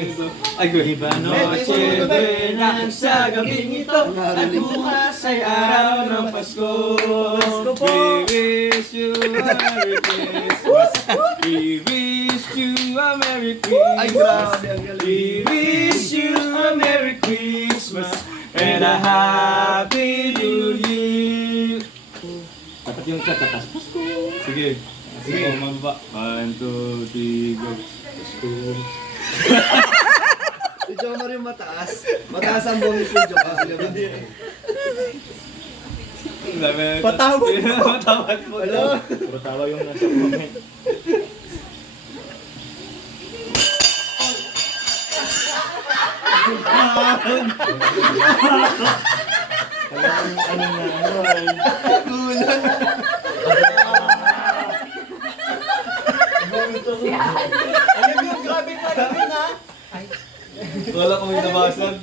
Iba noche buena sa gabing ito at bukas ay araw ng Pasko. We wish you a Merry Christmas. We wish you a Merry Christmas. We wish you a Merry Christmas and a Happy New Year. Dapat yung sa tatas. Pasko. Sige. Sige, mababa. 1, 2, 3, go. Pasko. Si Jomar yung mataas. Mataas ang bongis ni Jomar. Patawad po. Patawad po. Hello? Puro tawa yung nasa comment. Ayun yung grabe pa namin ha. Wala ko may nabasag.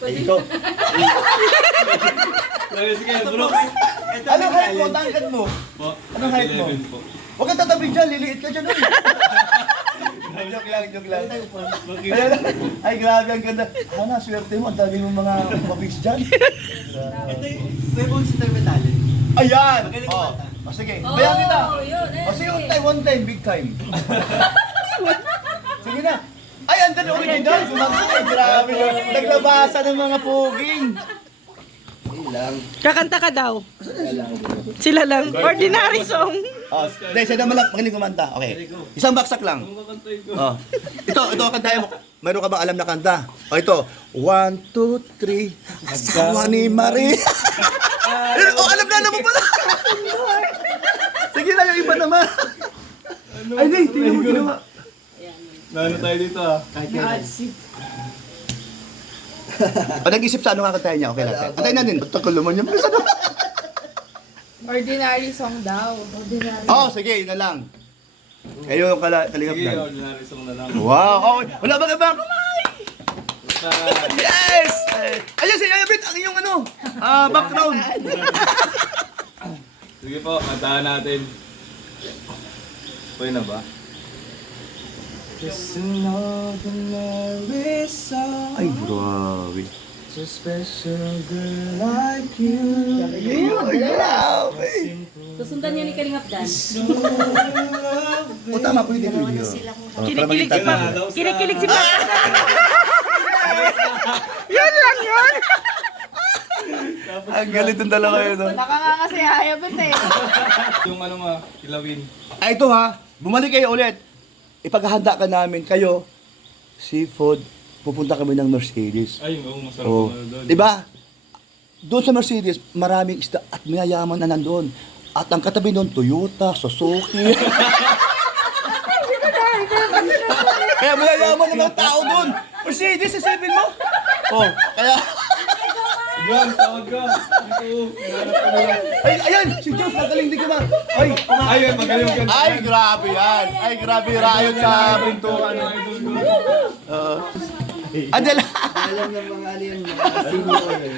Ikaw. Sige, bro. Anong height mo? Tangkad mo? Anong height mo? 11 po. Huwag kang tatabi dyan. Liliit ka dyan. Joke lang. Ayan. Ay, grabe. Ang ganda. Hana, swerte mo. Ang dami mong mga mabis dyan. May bong si Terme Talent. Ayan! Magaling Oh. kumanta. O sige, bayan kita. yun, O sige, one time, big time. Sige na. Ay, andun yung original. Sumagot. Grabe yun. Naglabasa ng mga puging. Kakanta ka daw. Sila lang. Ordinary song. Oh, hindi, siya naman lang magaling kumanta. Okay. Isang baksak lang. Oh. Ito kantahin mo. Mayroon ka bang alam na kanta? O ito. 1, 2, 3. Asawa ni Marie. Oh, alam na naman pala. Sige na, yung iba naman. Ay, hindi. Tingnan mo ginawa. Naano tayo dito ah? Pag nag-isip sa ano nga kantahin niya, okay lang. Kantahin natin. Ba't takol naman niya? Ordinary song daw. Ordinary. Oh, sige, yun na lang. Kayo yung kalingap Sige, na. ordinary song na lang. Wow! Okay. Wala ba ba? Basta, Yes! Ayun, si Ayabit, ang iyong ano, background. sige po, kantahan natin. Pwede na ba? Just an ordinary song. Ay, grabe. So special girl like you. Grabe. Susundan niya ni Kalingap Dan. O tama po yung video. Kinikilig si Papa. Kinikilig si Papa. Yun lang yun. Ang galit ng dalawa yun. Nakanganga si Ayabit eh. Yung ano nga, kilawin. Ay, ito ha. Bumalik kayo ulit. Ipaghahanda ka namin kayo. Seafood. Pupunta kami ng Mercedes. Ay, oo, masarap Oh. na doon. Diba? Doon sa Mercedes, maraming isda at mayayaman na nandun. At ang katabi doon, Toyota, Suzuki. Kaya mayayaman na ng tao doon. Mercedes, isipin mo. Oh, kaya... Yan, tawag ka. Dito. Ay, ayan! Si Jones, magaling din ka ba? Ay, Ayun, magaling ka. ay, grabe yan. Ay, grabe yung riot sa pintuan. Adela! Alam ng mga ano yun, mga senior eh.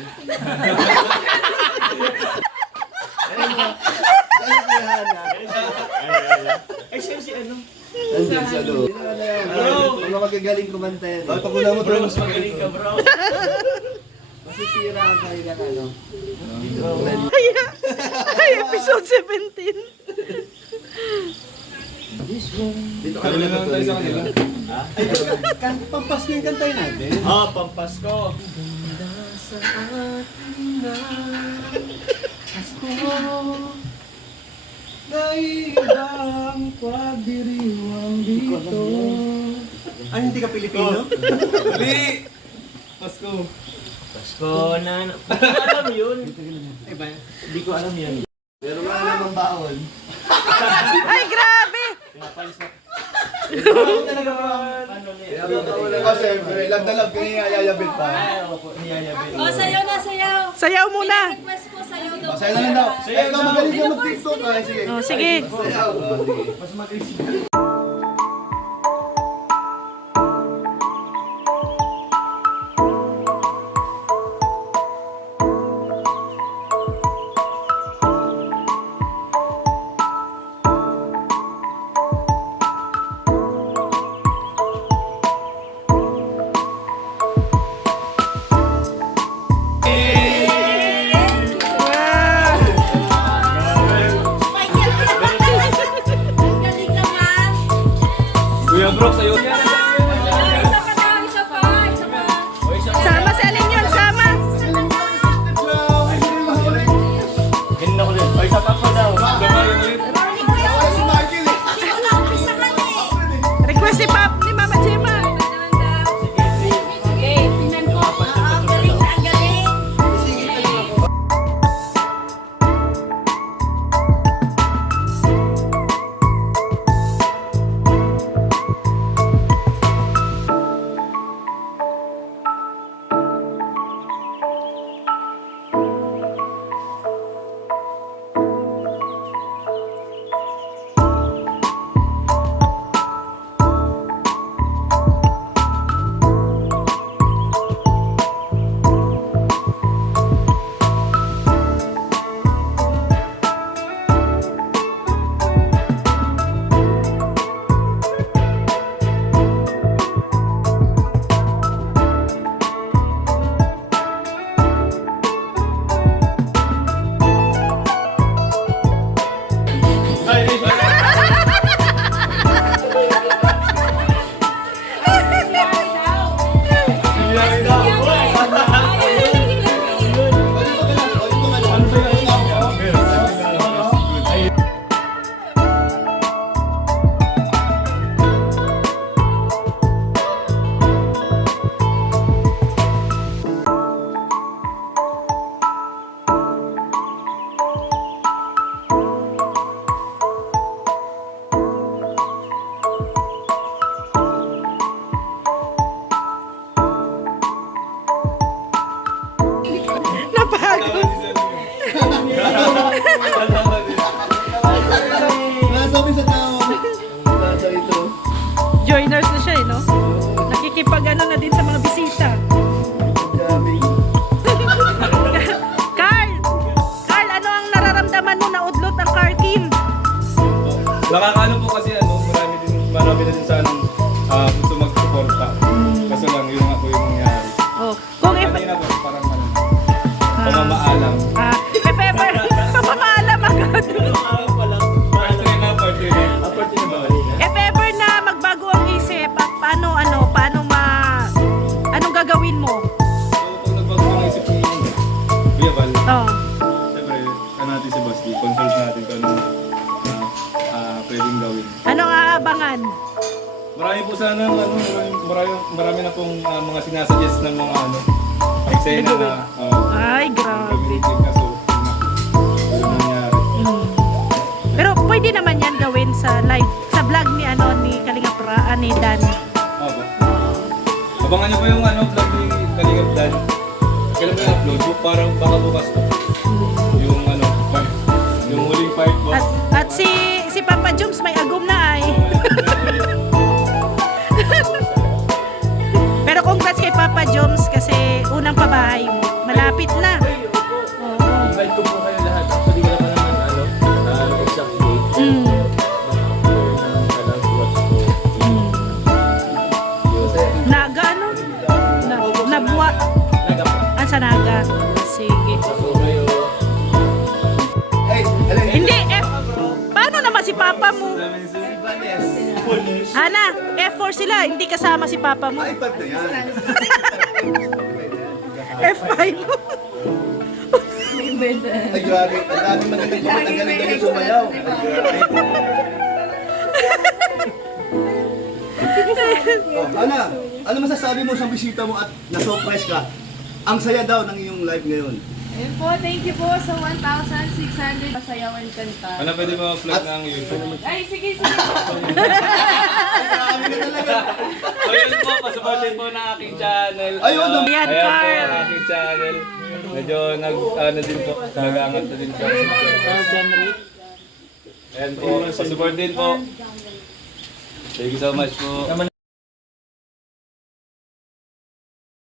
Ayun mo. Ayun kay Hana. Ay, siya si ano? Andun sa loob. Bro! Mga magagaling kumanta yan. Ay, pagula mo, bro. Mas magaling ka, bro. Masisira ang kayo ng ano. Ay, episode 17. Dito ka Ano na lang tayo sa kanila? Pampasko yung kantay natin. Ah, Pampasko. Naibang pagdiriwang dito. Ay, hindi ka Pilipino? Dali! Pasko. Pasko na... Hindi ko alam yun. Hindi ko alam yan. Pero wala namang baon. Ay, grabe. Oh, siyempre, love na love ka niya, yayabit pa. O, sayaw na, sayaw. Sayaw muna. Mas po, sayaw daw. Masaya na lang daw. Eh, ikaw magaling ka mag-tiktok. Ay, sige. O, sige. Sayaw. Kuya Brooks, sa'yo. Isa pa daw, isa pa. Sama si Alin yun, sama. Ganun ako rin. Ay, sa papa daw. Sabay ulit. Request ni Pap, ni Mama Gemma. Okay, tingnan ko. Ang galing, ang galing. Napagod. Nasabi sa tao. Nasa ito. Joiners na siya, no? Nakikipag-ano na din sa mga bisita. Dami. Carl, ano ang nararamdaman mo na udlot ang car team? Nakakaano po kasi marami na din sanang gusto mag-suporta. Kaso lang, yun nga po yung nangyari. Oh, kung if Kanina po, parang pamamaalam. if ever pamamaalam agad. Part 3 na. If ever na magbago ang isip, anong gagawin mo? So, pag nagbago ang isip ni Kuya Val, Oh. siyempre, natin si Boss D, consult natin kung anong pwedeng gawin. Anong aabangan? Marami po sana, marami na pong mga sinasuggest ng mga eksena na Ay, grabe. gamitin kaso, yun ang nangyari. Pero pwede naman yan gawin sa live, sa vlog ni Kalinga Pra, ni Dan. Opo. Abangan niyo po yung vlog ni Kalingap Dan. Kailan ba yung upload? Parang baka bukas po. Yung yung huling part po. At si Papa Joms may agum na ay. Pero congrats kay Papa Joms kasi unang pabahay mo. Malapit na. Oo. Invite ko po kayo lahat. Actually, wala pa naman exact date. Mm. Naga ano? Nabwa. Sa Naga. Sige. Ay, alin. Hindi, paano naman si Papa mo? Hana, F4 sila, hindi kasama si Papa mo. Ay, pag na yan. F5. Ay, grabe. Ang dami magaling sumayaw. Oh, ano masasabi mo sa bisita mo at na-surprise ka? Ang saya daw ng iyong live ngayon. Ayun po, thank you po sa 1,600 pasayawan kanta. Ano pwede mga vlog ng YouTube? Ay, sige, sige. Grabe ka talaga. So yun po, pasuportin po na aking channel. Ayun, Ayan, Ayan po Carl. ang aking channel. Medyo din po, nag-aangat na din siya. Ayan po, pasuportin po. Thank you so much po.